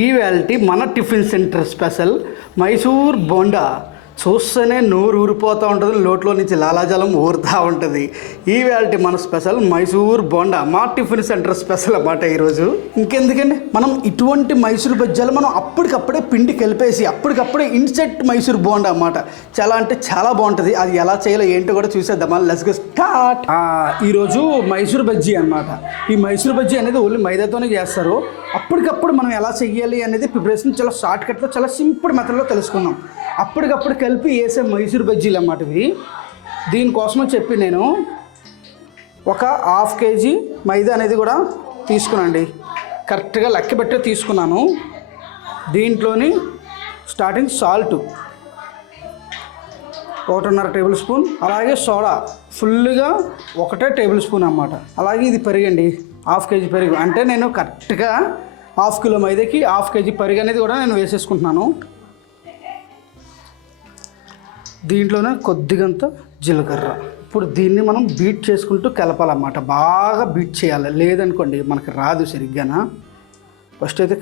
ఈవేళ మన tiffin centre special Mysore bonda. చూస్తేనే నోరు ఊరిపోతూ ఉంటుంది, లోట్లో నుంచి లాలాజలం ఊరుతూ ఉంటుంది. ఈవేళ మన స్పెషల్ మైసూర్ బోండా, మా టిఫిన్ సెంటర్ స్పెషల్ అన్నమాట ఈరోజు. ఇంకెందుకండి, మనం ఇటువంటి మైసూర్ బజ్జాలు మనం అప్పటికప్పుడే పిండి కలిపేసి అప్పటికప్పుడే ఇన్సెట్ మైసూర్ బోండా అన్నమాట. చాలా అంటే చాలా బాగుంటుంది. అది ఎలా చేయాలో ఏంటో కూడా చూసేద్దామా. Let's go start. ఈరోజు మైసూర్ బజ్జీ అన్నమాట. ఈ మైసూర్ బజ్జీ అనేది ఓన్లీ మైదాతోనే చేస్తారు. అప్పటికప్పుడు మనం ఎలా చెయ్యాలి అనేది ప్రిపరేషన్ చాలా షార్ట్కట్లో, చాలా సింపుల్ మెథడ్లో తెలుసుకుందాం. అప్పటికప్పుడు కలిపి వేసే మైసూర్ బజ్జీలు అన్నమాట ఇవి. దీనికోసమని చెప్పి నేను ఒక 1/2 kg మైదా అనేది కూడా తీసుకున్నాండి. కరెక్ట్గా లెక్క పెట్టి తీసుకున్నాను. దీంట్లోని స్టార్టింగ్ సాల్ట్ 1.5 టేబుల్ స్పూన్, అలాగే సోడా ఫుల్గా 1 టేబుల్ స్పూన్ అన్నమాట. అలాగే ఇది పెరుగండి, 1/2 kg పెరుగు. అంటే నేను కరెక్ట్గా 1/2 కిలో మైదాకి 1/2 kg పెరుగు అనేది కూడా నేను వేసేసుకుంటున్నాను. దీంట్లోనే కొద్దిగంత జీలకర్ర. ఇప్పుడు దీన్ని మనం బీట్ చేసుకుంటూ కలపాలన్నమాట. బాగా బీట్ చేయాలి, లేదనుకోండి మనకి రాదు సరిగ్గానా. ఫస్ట్ అయితే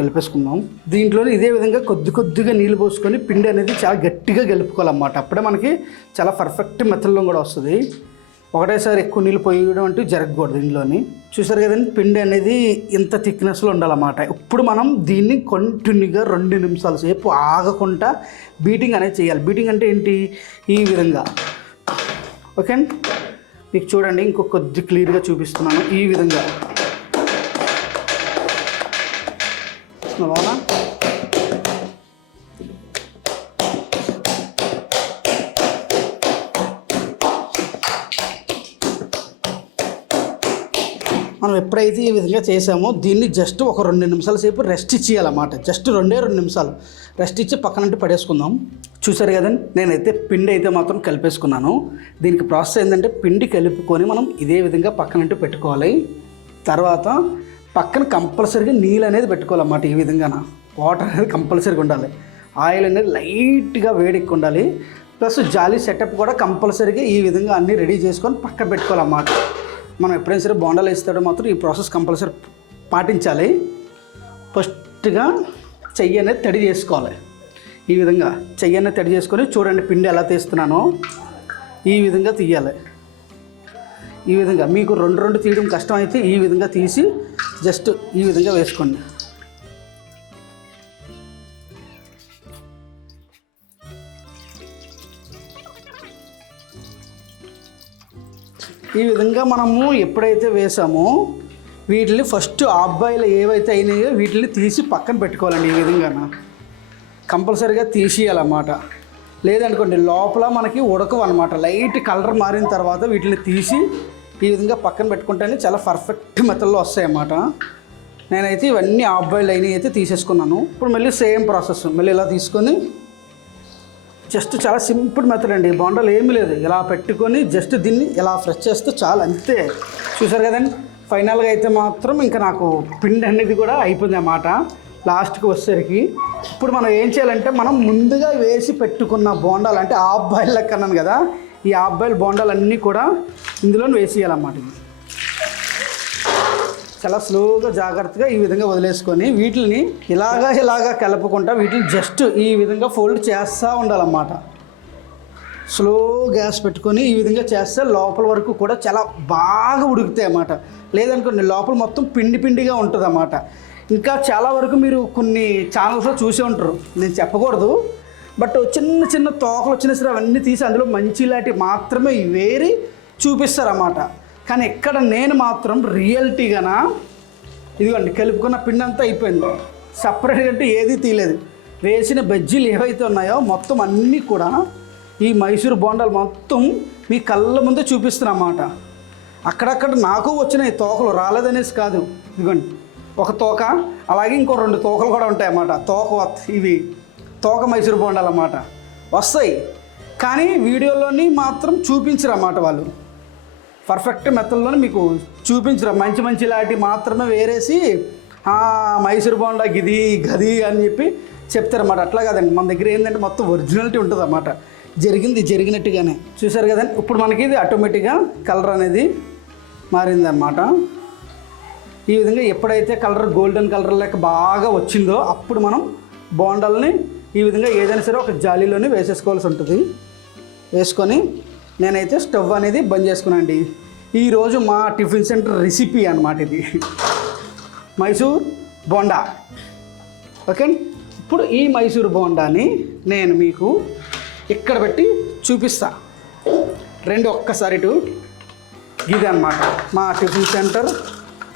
కలిపేసుకుందాం. దీంట్లోనే ఇదే విధంగా కొద్దిగా నీళ్ళు పోసుకొని పిండి అనేది చాలా గట్టిగా కలుపుకోవాలన్నమాట. అప్పుడే మనకి చాలా పర్ఫెక్ట్ మెథడ్లో కూడా వస్తుంది. ఒకటేసారి ఎక్కువ నీళ్ళు పోయడం అంటూ జరగకూడదు. దీనిలోని చూసారు కదండి, పిండి అనేది ఇంత థిక్నెస్లో ఉండాలన్నమాట. ఇప్పుడు మనం దీన్ని కంటిన్యూగా 2 నిమిషాల సేపు ఆగకుండా బీటింగ్ అనేది చేయాలి. బీటింగ్ అంటే ఏంటి, ఈ విధంగా. ఓకే అండి, మీకు చూడండి ఇంకొక కొద్ది క్లియర్గా చూపిస్తున్నాను. ఈ విధంగా అవునా. మనం ఎప్పుడైతే ఈ విధంగా చేసామో దీన్ని జస్ట్ ఒక 2 నిమిషాల సేపు రెస్ట్ ఇచ్చేయాలన్నమాట. జస్ట్ 2 నిమిషాలు రెస్ట్ ఇచ్చి పక్కనంటే పడేసుకుందాం. చూసారు కదండి, నేనైతే పిండి అయితే మాత్రం కలిపేసుకున్నాను. దీనికి ప్రాసెస్ ఏంటంటే పిండి కలుపుకొని మనం ఇదే విధంగా పక్కనంటే పెట్టుకోవాలి. తర్వాత పక్కన కంపల్సరీగా నీళ్ళు అనేది పెట్టుకోవాలన్నమాట. ఈ విధంగా వాటర్ అనేది కంపల్సరీగా ఉండాలి. ఆయిల్ అనేది లైట్గా వేడెక్కి ఉండాలి. ప్లస్ జాలీ సెటప్ కూడా కంపల్సరీగా ఈ విధంగా అన్నీ రెడీ చేసుకొని పక్కన పెట్టుకోవాలన్నమాట. మనం ఎప్పుడైనా సరే బోండాలు వేస్తాడో మాత్రం ఈ ప్రాసెస్ కంపల్సరీ పాటించాలి. ఫస్ట్గా చెయ్యి అనేది తడి చేసుకోవాలి. ఈ విధంగా చెయ్యి అనేది తడి చేసుకొని చూడండి పిండి ఎలా తీస్తున్నానో ఈ విధంగా తీయాలి. ఈ విధంగా మీకు 2 తీయడం కష్టం అయితే ఈ విధంగా తీసి జస్ట్ ఈ విధంగా వేసుకోండి. ఈ విధంగా మనము ఎప్పుడైతే వేసామో వీటిని ఫస్ట్ హాఫ్ బాయిల్ ఏవైతే అయినాయో వీటిని తీసి పక్కన పెట్టుకోవాలండి. ఈ విధంగా కంపల్సరీగా తీసేయాలన్నమాట. లేదనుకోండి లోపల మనకి ఉడకవు అనమాట. లైట్ కలర్ మారిన తర్వాత వీటిని తీసి ఈ విధంగా పక్కన పెట్టుకుంటేనే చాలా పర్ఫెక్ట్ మెథడ్లో వస్తాయి అన్నమాట. నేనైతే ఇవన్నీ హాఫ్ బాయిల్ అయినవి అయితే తీసేసుకున్నాను. ఇప్పుడు మళ్ళీ సేమ్ ప్రాసెస్ మళ్ళీ ఇలా తీసుకొని జస్ట్ చాలా సింపుల్ మెథడ్ అండి. బోండాలు ఏమీ లేదు, ఇలా పెట్టుకొని జస్ట్ దీన్ని ఇలా ఫ్రెష్ చేస్తే చాలా, అంతే. చూసారు కదండి, ఫైనల్గా అయితే మాత్రం ఇంకా నాకు పిండి అనేది కూడా అయిపోయింది అన్నమాట. లాస్ట్కి వచ్చేసరికి ఇప్పుడు మనం ఏం చేయాలంటే మనం ముందుగా వేసి పెట్టుకున్న బోండాలు అంటే హాఫ్ బాయిల్ లెక్క అన్నాను కదా, ఈ హాఫ్ బాయిల్ బోండాలన్నీ కూడా ఇందులో వేసేయాలన్నమాట. చాలా స్లోగా జాగ్రత్తగా ఈ విధంగా వదిలేసుకొని వీటిని ఇలాగా కలుపుకుంటా వీటిని జస్ట్ ఈ విధంగా ఫోల్డ్ చేస్తూ ఉండాలన్నమాట. స్లో గ్యాస్ పెట్టుకొని ఈ విధంగా చేస్తే లోపల వరకు కూడా చాలా బాగా ఉడుకుతాయి అన్నమాట. లేదనుకోండి లోపల మొత్తం పిండిగా ఉంటుంది అన్నమాట. ఇంకా చాలా వరకు మీరు కొన్ని ఛానల్స్లో చూసే ఉంటారు, నేను చెప్పకూడదు, బట్ చిన్న తోకలు వచ్చినా సరే అవన్నీ తీసి అందులో మంచి లాంటివి మాత్రమే వేరి చూపిస్తారన్నమాట. కానీ ఇక్కడ నేను మాత్రం రియాలిటీగాన ఇదిగోండి కలుపుకున్న పిండి అంతా అయిపోయింది. సపరేట్గా అంటే ఏది తీయలేదు. వేసిన బజ్జీలు ఏవైతే ఉన్నాయో మొత్తం అన్నీ కూడా ఈ మైసూర్ బోండాలు మొత్తం మీ కళ్ళ ముందే చూపిస్తున్నమాట. అక్కడక్కడ నాకు వచ్చినాయి తోకలు, రాలేదనేసి కాదు. ఇదిగోండి ఒక తోక, అలాగే ఇంకో 2 తోకలు కూడా ఉంటాయి అన్నమాట. ఇవి తోక మైసూర్ బోండాలు అన్నమాట. వస్తాయి కానీ వీడియోలోని మాత్రం చూపించరు అన్నమాట. వాళ్ళు పర్ఫెక్ట్ మెథడ్లోనే మీకు చూపించరు. మంచి లాంటి మాత్రమే వేరేసి మైసూర్ బోండా గది అని చెప్పి చెప్తారన్నమాట. అట్లా కాదండి, మన దగ్గర ఏంటంటే మొత్తం ఒరిజినాలిటీ ఉంటుంది అన్నమాట. జరిగినట్టుగానే. చూసారు కదండి, ఇప్పుడు మనకి ఇది ఆటోమేటిక్గా కలర్ అనేది మారిందన్నమాట. ఈ విధంగా ఎప్పుడైతే కలర్ గోల్డెన్ కలర్ లెక్క బాగా వచ్చిందో అప్పుడు మనం బోండాలని ఈ విధంగా ఏదైనా సరే ఒక జాలీలోనే వేసేసుకోవాల్సి ఉంటుంది. వేసుకొని నేనైతే స్టవ్ అనేది బంద్ చేసుకున్నానండి. ఈరోజు మా టిఫిన్ సెంటర్ రెసిపీ అన్నమాట ఇది, మైసూర్ బోండా. ఓకే, ఇప్పుడు ఈ మైసూర్ బోండాని నేను మీకు ఇక్కడ పెట్టి చూపిస్తా. రెండు ఒక్కసారి ఇటు. ఇది అన్నమాట మా టిఫిన్ సెంటర్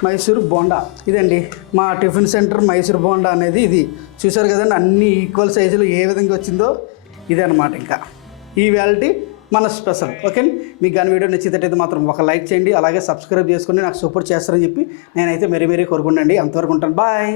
మైసూర్ బోండా. ఇదండి మా టిఫిన్ సెంటర్ మైసూర్ బోండా అనేది. ఇది చూసారు కదండి, అన్ని ఈక్వల్ సైజులు ఏ విధంగా వచ్చిందో ఇదే అనమాట. ఇంకా ఈ వ్యాలిటీ మన స్పెషల్. ఓకే, మీకు కానీ వీడియో నచ్చినట్టయితే మాత్రం ఒక లైక్ చేయండి, అలాగే సబ్స్క్రైబ్ చేసుకుని నాకు సపోర్ట్ చేస్తారని చెప్పి నేనైతే మరీ కోరుకుంటానండి. అంతవరకు ఉంటాను, బాయ్.